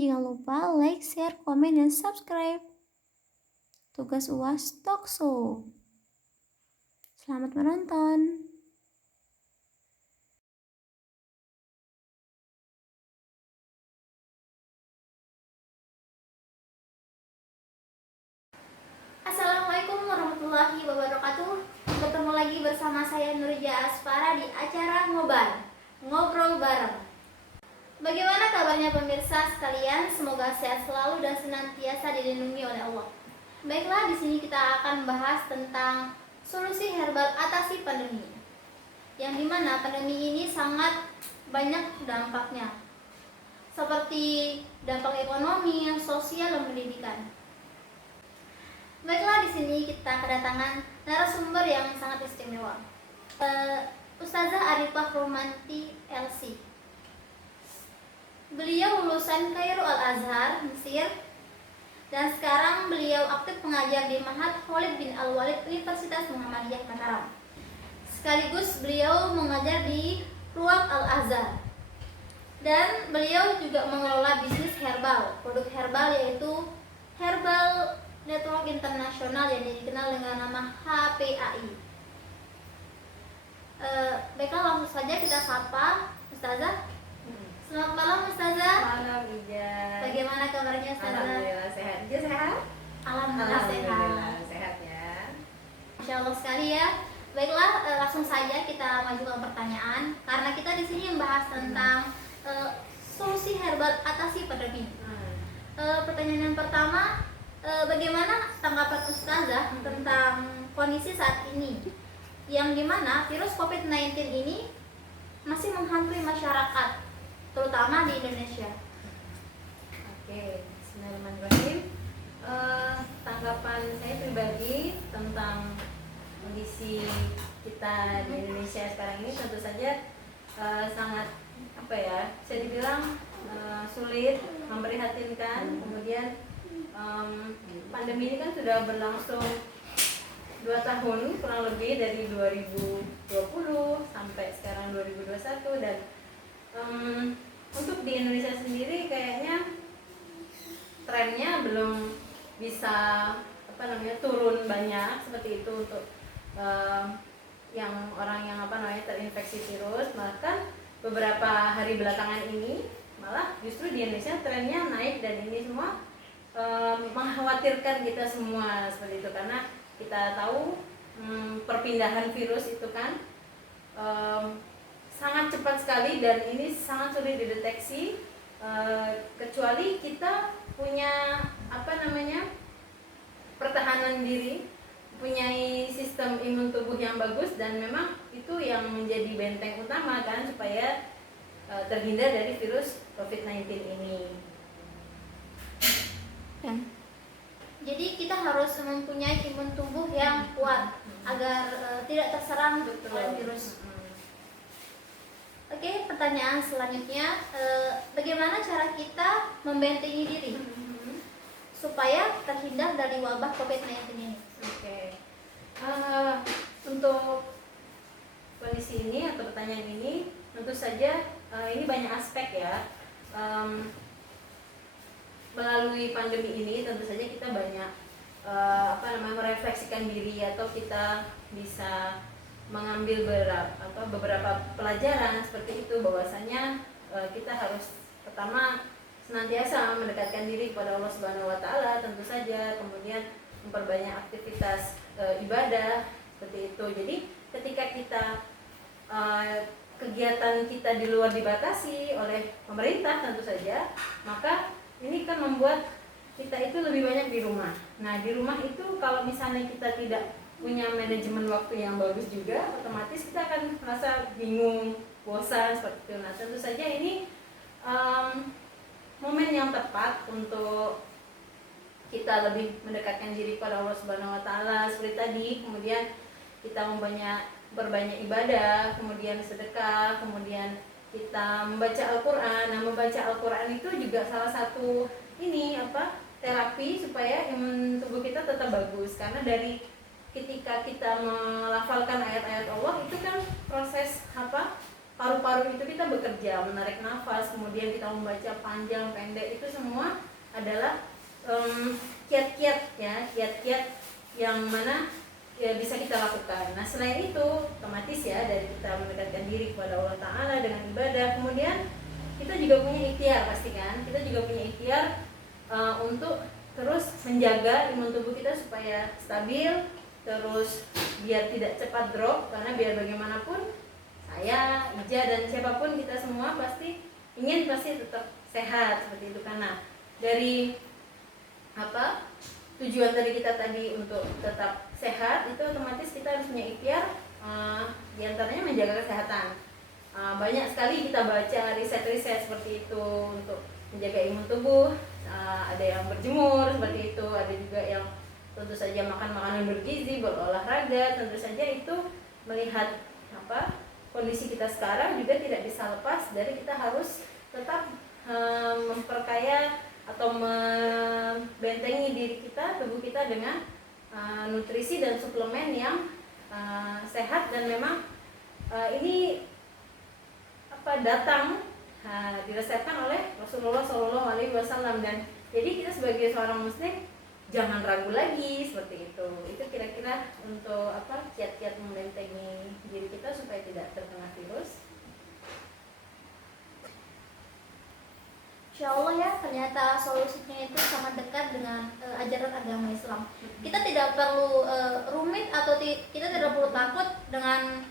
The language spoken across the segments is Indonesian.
jangan lupa like, share, komen, dan subscribe. Tugas UAS Talkshow. Selamat menonton. Assalamualaikum warahmatullahi wabarakatuh. Bertemu lagi bersama saya Nurja Aspara di acara Ngobrol Bareng. Bagaimana kabarnya pemirsa sekalian? Semoga sehat selalu dan senantiasa dilindungi oleh Allah. Baiklah, di sini kita akan bahas tentang solusi herbal atasi pandemi. Yang dimana pandemi ini sangat banyak dampaknya, seperti dampak ekonomi, sosial, dan pendidikan. Baiklah, di sini kita kedatangan narasumber yang sangat istimewa, Ustazah Arifah Romanti LC. Beliau lulusan Kairo Al-Azhar, Mesir, dan sekarang beliau aktif mengajar di Ma'had Khalid bin Al-Walid Universitas Muhammadiyah Mataram. Sekaligus beliau mengajar di Ruang Al-Azhar. Dan beliau juga mengelola bisnis herbal, produk herbal yaitu Herbal Network Internasional yang dikenal dengan nama HPAI. Baiklah, langsung saja kita sapa Ustazah. Selamat malam Ustazah. Malam Ija. Bagaimana kabarnya Ustazah? Alhamdulillah sehat. Ija sehat? Alhamdulillah Sehat ya. Masya Allah sekali ya. Baiklah, langsung saja kita majukan pertanyaan karena kita di sini membahas tentang solusi herbal atasi pandemi. Pertanyaan yang pertama, bagaimana tanggapan Ustazah tentang kondisi saat ini yang dimana virus COVID-19 ini masih menghantui masyarakat, terutama di Indonesia? Oke, bismillahirrahmanirrahim. Tanggapan saya pribadi tentang kondisi kita di Indonesia sekarang ini tentu saja sangat bisa dibilang sulit, memprihatinkan. Kemudian pandemi ini kan sudah berlangsung 2 tahun kurang lebih, dari 2020 sampai sekarang 2021, dan untuk di Indonesia sendiri kayaknya trennya belum bisa turun banyak seperti itu untuk yang orang yang terinfeksi virus. Bahkan beberapa hari belakangan ini malah justru di Indonesia trennya naik, dan ini semua mengkhawatirkan kita semua seperti itu, karena kita tahu perpindahan virus itu kan sangat cepat sekali, dan ini sangat sulit dideteksi kecuali kita punya pertahanan diri, mempunyai sistem imun tubuh yang bagus, dan memang itu yang menjadi benteng utama kan supaya terhindar dari virus COVID-19 ini. Jadi kita harus mempunyai imun tubuh yang kuat agar tidak terserang oleh virus. Oke, pertanyaan selanjutnya, bagaimana cara kita membentengi diri supaya terhindar dari wabah COVID-19 ini? Oke. Untuk kondisi ini atau pertanyaan ini tentu saja ini banyak aspek ya. Melalui pandemi ini tentu saja kita banyak merefleksikan diri, atau kita bisa mengambil beberapa pelajaran seperti itu, bahwasanya kita harus pertama senantiasa mendekatkan diri kepada Allah Subhanahu wa taala tentu saja, kemudian memperbanyak aktivitas ibadah seperti itu. Jadi ketika kita kegiatan kita di luar dibatasi oleh pemerintah tentu saja, maka ini kan membuat kita itu lebih banyak di rumah. Nah, di rumah itu kalau misalnya kita tidak punya manajemen waktu yang bagus juga, otomatis kita akan merasa bingung, bosan seperti itu. Nah, tentu saja ini momen yang tepat untuk kita lebih mendekatkan diri kepada Allah Subhanahu wa taala seperti tadi. Kemudian kita berbanyak ibadah, kemudian sedekah, kemudian kita membaca Al-Qur'an. Nah, membaca Al-Qur'an itu juga salah satu terapi supaya imun tubuh kita tetap bagus, karena dari ketika kita melafalkan ayat-ayat Allah itu kan proses paru-paru itu kita bekerja, menarik nafas, kemudian kita membaca panjang pendek, itu semua adalah kiat-kiat ya, kiat-kiat yang mana ya bisa kita lakukan. Nah selain itu otomatis ya dari kita mendekatkan diri kepada Allah Ta'ala dengan ibadah, kemudian kita juga punya ikhtiar pasti kan, kita juga punya ikhtiar untuk terus menjaga imun tubuh kita supaya stabil, terus biar tidak cepat drop, karena biar bagaimanapun saya, Ija dan siapapun kita semua pasti ingin tetap sehat seperti itu. Karena dari tujuan dari kita tadi untuk tetap sehat itu otomatis kita harus punya ikhtiar, diantaranya menjaga kesehatan. Banyak sekali kita baca riset-riset seperti itu untuk menjaga imun tubuh. Ada yang berjemur seperti itu, ada juga yang tentu saja makan makanan bergizi, berolahraga. Tentu saja itu melihat kondisi kita sekarang juga tidak bisa lepas dari kita harus tetap memperkaya atau membentengi diri kita, tubuh kita dengan nutrisi dan suplemen yang sehat. Dan memang ini datang diresepkan oleh Rasulullah SAW. Dan jadi kita sebagai seorang muslim jangan ragu lagi seperti itu. Itu kira-kira untuk kiat-kiat membentengi diri kita supaya tidak terkena virus. Insya Allah ya, ternyata solusinya itu sangat dekat dengan ajaran agama Islam. Kita tidak perlu rumit atau kita tidak perlu takut dengan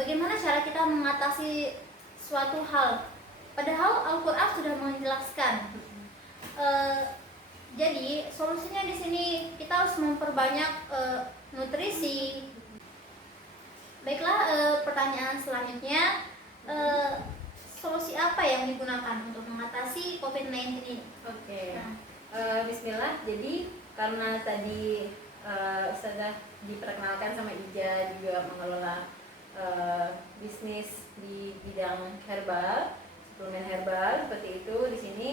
bagaimana cara kita mengatasi suatu hal. Padahal Al-Quran sudah menjelaskan. Jadi solusinya di sini kita harus memperbanyak nutrisi. Baiklah, pertanyaan selanjutnya, solusi apa yang digunakan untuk mengatasi COVID-19 ini? Oke. Bismillah. Jadi karena tadi sudah diperkenalkan sama Ija juga mengelola bisnis di bidang herbal, suplemen herbal seperti itu. Di sini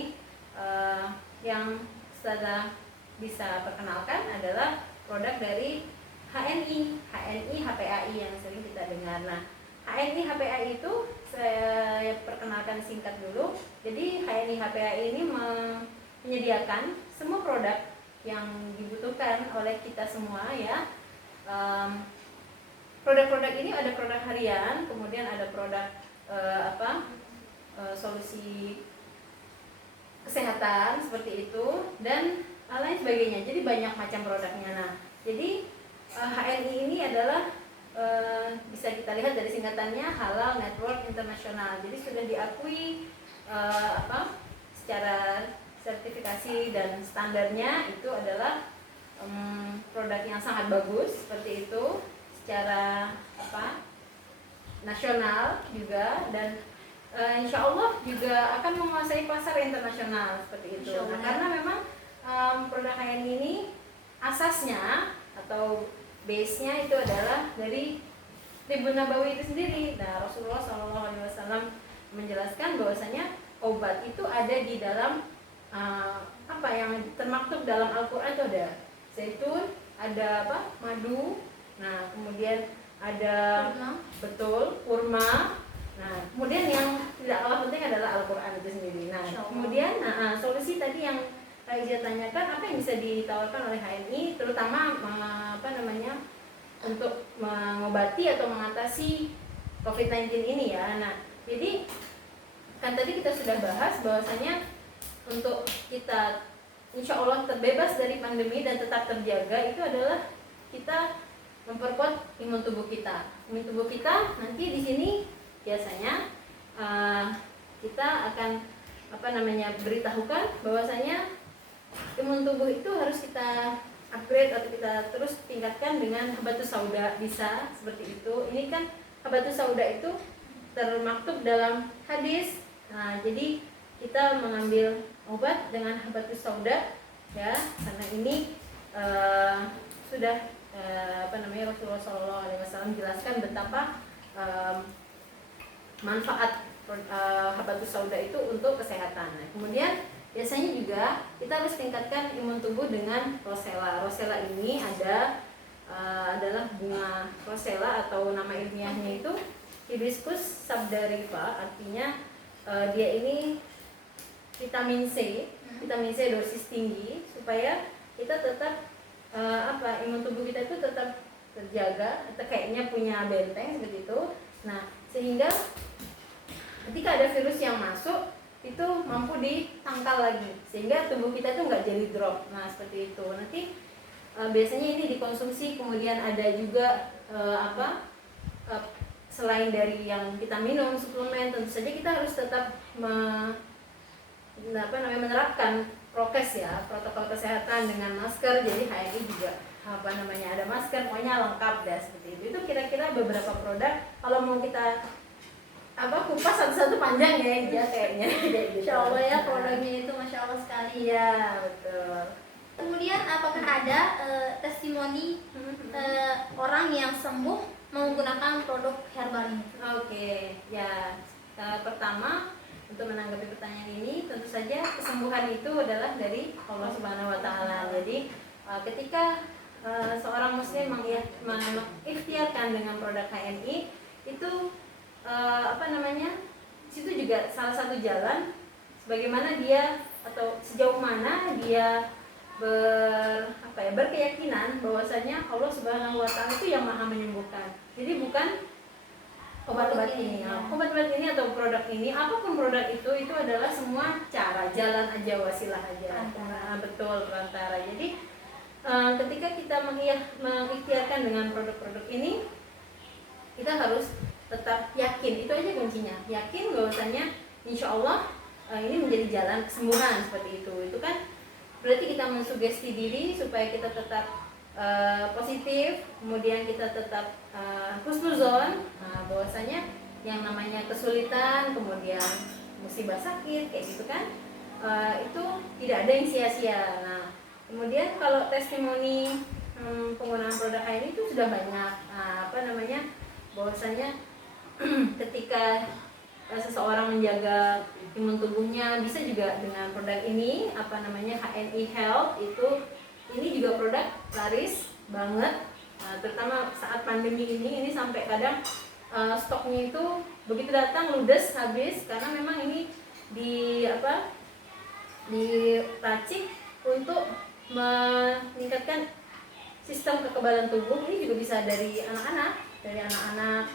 yang saya bisa perkenalkan adalah produk dari HNI, HPAI yang sering kita dengar. Nah, HNI HPAI itu saya perkenalkan singkat dulu. Jadi HNI HPAI ini menyediakan semua produk yang dibutuhkan oleh kita semua ya. Produk-produk ini ada produk harian, kemudian ada produk solusi kesehatan seperti itu, dan lain sebagainya. Jadi banyak macam produknya. Nah, jadi HNI ini adalah bisa kita lihat dari singkatannya Halal Network Internasional. Jadi sudah diakui secara sertifikasi dan standarnya itu adalah produk yang sangat bagus seperti itu, secara nasional juga, dan insya Allah juga akan menguasai pasar internasional seperti itu. Nah, karena memang produk HNI ini asasnya atau base-nya itu adalah dari Tibbun Nabawi itu sendiri. Nah, Rasulullah SAW menjelaskan bahwasanya obat itu ada di dalam yang termaktub dalam Al-Quran itu ada zaitun, ada madu, nah kemudian ada kurma. Nah, kemudian yang tidak kalah penting adalah Al-Quran itu sendiri. Nah, kemudian solusi tadi yang Kak Ija tanyakan, apa yang bisa ditawarkan oleh HNI, terutama untuk mengobati atau mengatasi COVID-19 ini ya. Nah, jadi kan tadi kita sudah bahas bahwasanya untuk kita insya Allah terbebas dari pandemi dan tetap terjaga itu adalah kita memperkuat imun tubuh kita. Imun tubuh kita nanti di sini biasanya kita akan beritahukan bahwasanya imun tubuh itu harus kita upgrade atau kita terus tingkatkan dengan habatus sauda, bisa seperti itu. Ini kan habatus sauda itu termaktub dalam hadis. Nah, jadi kita mengambil obat dengan habatus sauda ya, karena ini sudah Rasulullah SAW jelaskan betapa manfaat habatus sauda itu untuk kesehatan. Nah, kemudian biasanya juga kita harus tingkatkan imun tubuh dengan rosella. Rosella ini adalah bunga rosella atau nama ilmiahnya itu hibiscus sabdarifa, artinya dia ini vitamin C, vitamin C dosis tinggi supaya kita tetap imun tubuh kita itu tetap terjaga atau kayaknya punya benteng seperti itu. Nah, sehingga ketika ada virus yang masuk itu mampu ditangkal lagi sehingga tubuh kita tuh nggak jadi drop. Nah, seperti itu. Nanti biasanya ini dikonsumsi, kemudian ada juga selain dari yang kita minum suplemen, tentu saja kita harus tetap menerapkan prokes ya, protokol kesehatan dengan masker. Jadi HNI juga ada masker, pokoknya lengkap deh seperti itu. Itu kira-kira beberapa produk. Kalau mau kita kupas satu-satu panjang ya kayaknya. Insya Allah ya, produknya itu Masya Allah sekali. Iya, betul. Kemudian apakah ada testimoni orang yang sembuh menggunakan produk herbal ini? Oke, ya pertama untuk menanggapi pertanyaan ini, tentu saja kesembuhan itu adalah dari Allah Subhanahu Wa Taala. Jadi ketika seorang muslim mengikhtiarkan dengan produk HNI itu situ juga salah satu jalan bagaimana dia atau sejauh mana dia berkeyakinan bahwasanya Allah Subhanahu Wa Taala itu yang maha menyembuhkan. Jadi bukan obat-obat ini, obat-obat ini atau produk ini, apapun produk itu adalah semua cara, jalan aja, wasilah aja. Betul, perantara. Jadi ketika kita mengikhtiarkan dengan produk-produk ini, kita harus tetap yakin, itu aja kuncinya, yakin bahwasanya insya Allah ini menjadi jalan kesembuhan seperti itu. Itu kan berarti kita mensugesti diri supaya kita tetap positif, kemudian kita tetap husnuzon, bahwasanya yang namanya kesulitan, kemudian musibah sakit kayak gitu kan, itu tidak ada yang sia-sia. Nah, kemudian kalau testimoni penggunaan produk ini itu sudah banyak, bahwasanya ketika seseorang menjaga imun tubuhnya bisa juga dengan produk ini, HNI Health ini juga produk laris banget, terutama saat pandemi ini sampai kadang stoknya itu begitu datang ludes habis, karena memang ini diracik untuk meningkatkan sistem kekebalan tubuh. Ini juga bisa dari anak-anak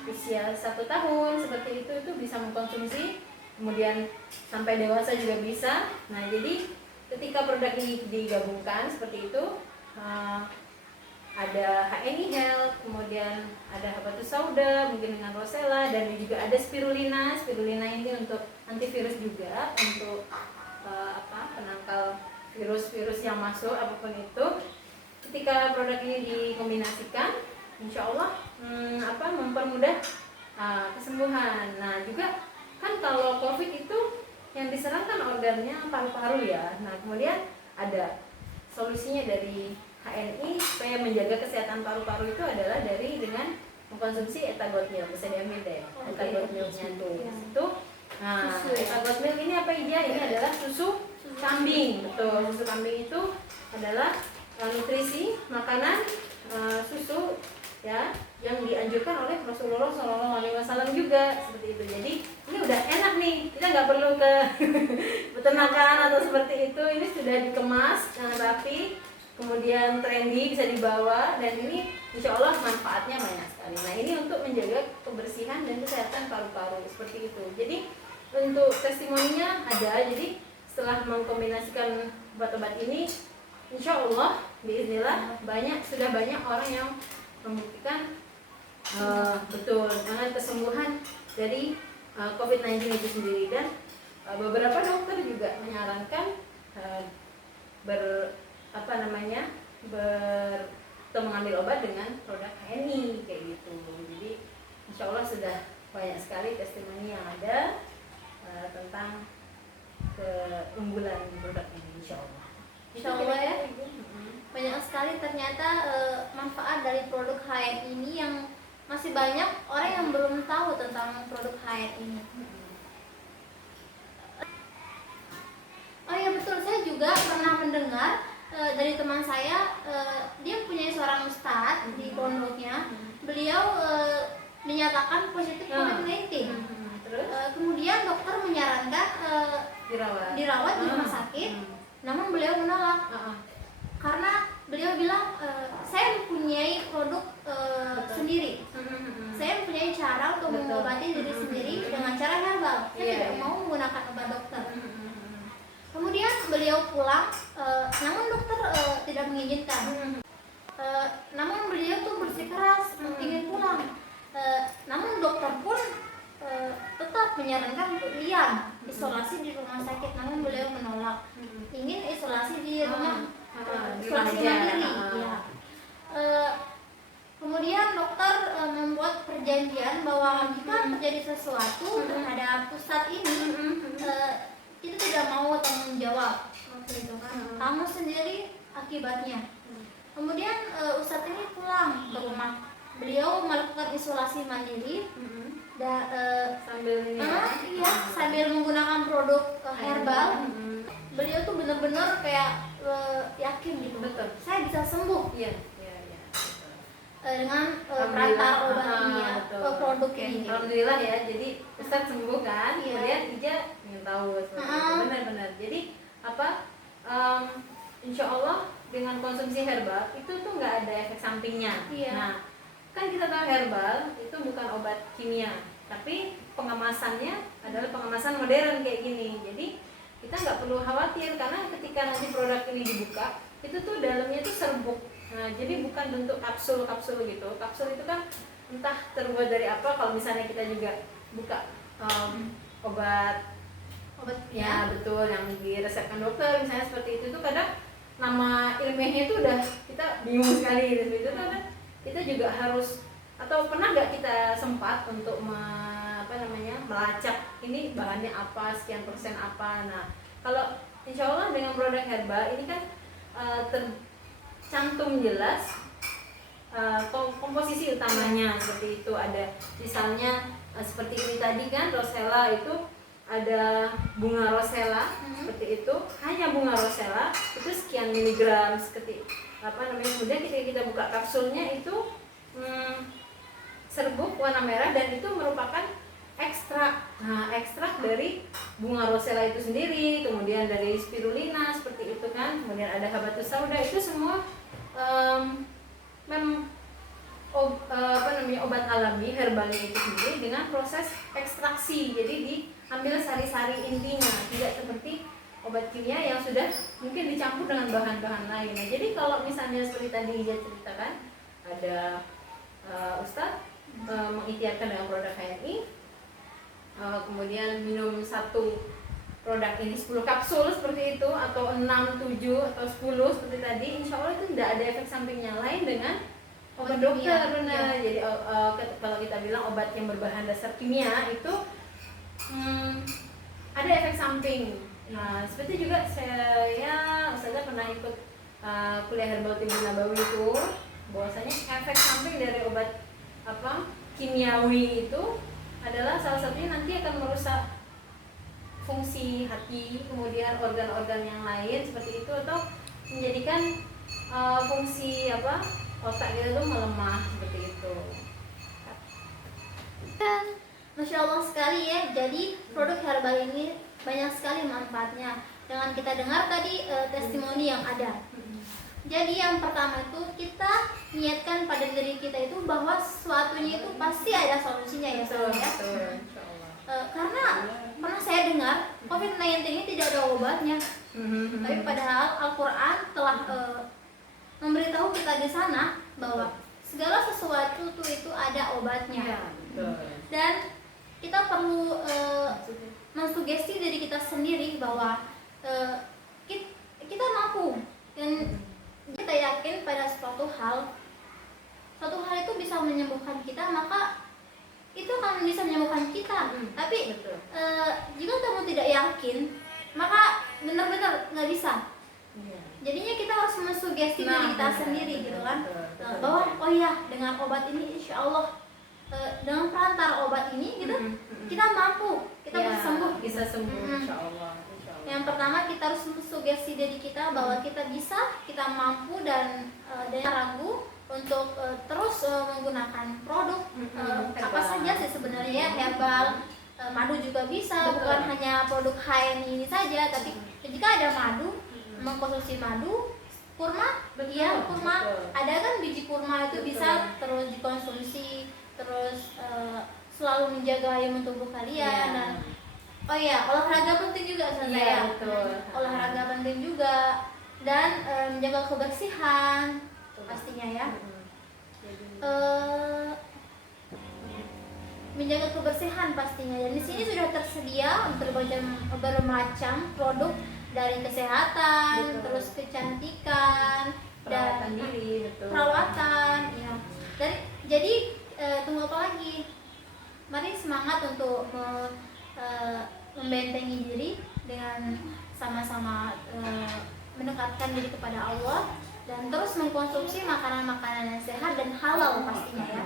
usia 1 tahun seperti itu bisa mengkonsumsi, kemudian sampai dewasa juga bisa. Nah, jadi ketika produk ini digabungkan seperti itu, ada HNI Health, kemudian ada habatus sauda mungkin dengan rosella, dan juga ada spirulina. Spirulina ini untuk antivirus juga, untuk penangkal virus-virus yang masuk apapun itu. Ketika produk ini dikombinasikan, insya Allah mempermudah kesembuhan. Nah, juga kan kalau COVID itu yang diserang kan organnya paru-paru ya. Nah, kemudian ada solusinya dari HNI supaya menjaga kesehatan paru-paru itu adalah dengan mengkonsumsi etagot milk. Bisa diambil deh, etagot milknya itu. Nah, etagot milk ini apa aja? Ini adalah susu kambing. Betul, susu kambing itu adalah nutrisi makanan susu ya yang dianjurkan oleh Rasulullah SAW juga seperti itu. Jadi ini udah enak nih, kita nggak perlu ke peternakan atau seperti itu. Ini sudah dikemas rapi, kemudian trendy, bisa dibawa, dan ini insya Allah manfaatnya banyak sekali. Nah, ini untuk menjaga kebersihan dan kesehatan paru-paru seperti itu. Jadi untuk testimoninya ada. Jadi setelah mengkombinasikan obat-obat ini, insya Allah biiznillah sudah banyak orang yang membuktikan betul dengan kesembuhan dari COVID-19 itu sendiri. Dan beberapa dokter juga menyarankan mengambil obat dengan produk HNI kayak gitu. Jadi insya Allah sudah banyak sekali testimoni yang ada tentang keunggulan produk ini, insya Allah. Insya Allah ya. Banyak sekali ternyata manfaat dari produk HNI ini yang masih banyak orang yang belum tahu tentang produk HNI ini. Oh ya betul, saya juga pernah mendengar dari teman saya, dia punya seorang ustadz di pondoknya. Beliau dinyatakan positif COVID-19. Terus Kemudian dokter menyarankan dirawat di rumah sakit, namun beliau menolak karena beliau bilang saya mempunyai produk sendiri, saya mempunyai cara untuk mengobati diri sendiri dengan cara herbal, saya tidak mau menggunakan obat dokter. Kemudian beliau pulang, namun dokter tidak mengizinkan. Namun beliau tuh bersikeras ingin pulang. Namun dokter pun tetap menyarankan untuk diam isolasi di rumah sakit, namun beliau menolak, ingin isolasi di rumah, isolasi mandiri. Ya. Kemudian dokter membuat perjanjian bahwa jika terjadi sesuatu terhadap ustadz ini, kita tidak mau tanggung jawab waktu itu kan, kamu sendiri akibatnya. Kemudian ustadz ini pulang ke rumah, beliau melakukan isolasi mandiri sambil menggunakan produk herbal. Beliau tuh benar-benar kayak yakin gitu, saya bisa sembuh dengan perantara obat ini ya, produk ini. Alhamdulillah ya, jadi Ustadz sembuh kan, kemudian Ija ingin tahu seperti itu. Benar-benar. Jadi insya Allah dengan konsumsi herbal itu tuh nggak ada efek sampingnya. Nah, kan kita tahu herbal itu bukan obat kimia, tapi pengemasannya adalah pengemasan modern kayak gini. Jadi kita nggak perlu khawatir karena ketika nanti produk ini dibuka, itu tuh dalamnya tuh serbuk. Nah, jadi bukan bentuk kapsul gitu. Kapsul itu kan entah terbuat dari apa. Kalau misalnya kita juga buka obat ya betul yang diresepkan dokter misalnya seperti itu tuh kadang nama ilmiahnya itu udah kita bingung sekali gitu. Itu kan kita juga harus, atau pernah nggak kita sempat untuk melacak ini bahannya apa, sekian persen apa. Nah, kalau insya Allah dengan produk herbal ini kan tercantum jelas komposisi utamanya seperti itu. Ada misalnya seperti ini tadi kan, rosella itu ada bunga rosella seperti itu, hanya bunga rosella itu sekian miligram seperti kemudian ketika kita buka kapsulnya itu serbuk warna merah dan itu merupakan ekstrak. Nah, ekstrak dari bunga rosella itu sendiri, kemudian dari spirulina seperti itu kan, kemudian ada habatus sauda, itu semua obat alami herbalnya itu sendiri dengan proses ekstraksi. Jadi diambil sari-sari intinya, tidak seperti obat kimia yang sudah mungkin dicampur dengan bahan-bahan lain. Nah, jadi kalau misalnya seperti tadi Ija ceritakan, ada Ustadz mengikhtiarkan dengan produk HNI, kemudian minum satu produk ini 10 kapsul seperti itu, atau 6, 7, atau 10 seperti tadi, insya Allah itu tidak ada efek sampingnya lain dengan obat dokter. Benar. Jadi kalau kita bilang obat yang berbahan dasar kimia itu ada efek samping. Nah, seperti juga saya pernah ikut kuliah herbal Tibun Nabawi itu, bahwasanya efek samping dari obat kimiawi itu adalah salah satunya nanti akan merusak fungsi hati, kemudian organ-organ yang lain seperti itu, atau menjadikan fungsi otak kita tuh melemah seperti itu. Masya Allah sekali ya. Jadi produk herbal ini banyak sekali manfaatnya. Dengan kita dengar tadi testimoni yang ada. Jadi yang pertama itu kita niatkan pada diri kita itu bahwa sesuatunya itu pasti ada solusinya ya, karena pernah saya dengar COVID-19 ini tidak ada obatnya. Tapi padahal Al-Quran telah memberitahu kita di sana bahwa segala sesuatu itu ada obatnya. Dan kita perlu mensugesti diri kita sendiri bahwa kita mampu, dan kita yakin pada suatu hal itu bisa menyembuhkan kita, maka itu akan bisa menyembuhkan kita. Tapi jika kamu tidak yakin, maka benar-benar nggak bisa. Jadinya kita harus mensugesti diri kita sendiri gitu kan, bahwa oh ya, dengan obat ini insya Allah, dengan perantara obat ini gitu, kita mampu, kita bisa sembuh insya Allah. Yang pertama kita harus mensugesti diri kita bahwa kita bisa, kita mampu, dan ragu untuk terus menggunakan produk apa Herbal. saja sih sebenarnya ya, herbal, madu juga bisa, Betul. bukan hanya produk high ini saja, tapi jika ada madu, mengkonsumsi madu, kurma, Betul, iya kurma, betul. ada kan biji kurma itu Betul. bisa terus dikonsumsi, terus selalu menjaga imun tubuh kalian. Iya. Dan oh ya, olahraga penting juga Ustazah Iya, ya. betul. Olahraga penting juga, dan menjaga kebersihan Betul. pastinya ya. Jadi, Menjaga kebersihan pastinya. Dan di sini sudah tersedia bermacam produk dari kesehatan, Betul. terus kecantikan perawatan dan diri, betul. perawatan ya. Jadi tunggu apa lagi? Mari semangat untuk membentengi diri dengan sama-sama mendekatkan diri kepada Allah, dan terus mengkonsumsi makanan-makanan yang sehat dan halal pastinya ya.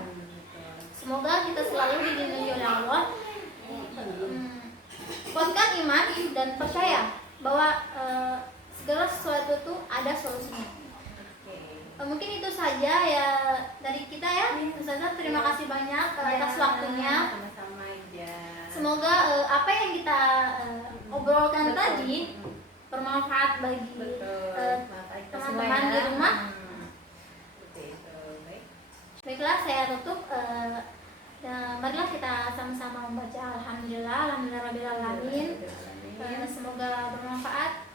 Semoga kita selalu dilindungi oleh Allah. Kuatkan iman dan percaya bahwa segala sesuatu itu ada solusinya. Mungkin itu saja ya dari kita ya. Ustazah, terima kasih banyak atas waktunya. Sama-sama aja. Semoga apa yang kita obrolkan tadi bermanfaat bagi teman-teman di rumah. Baiklah, saya tutup. Marilah kita sama-sama membaca Alhamdulillah, Alhamdulillahirabbil alamin. Semoga bermanfaat.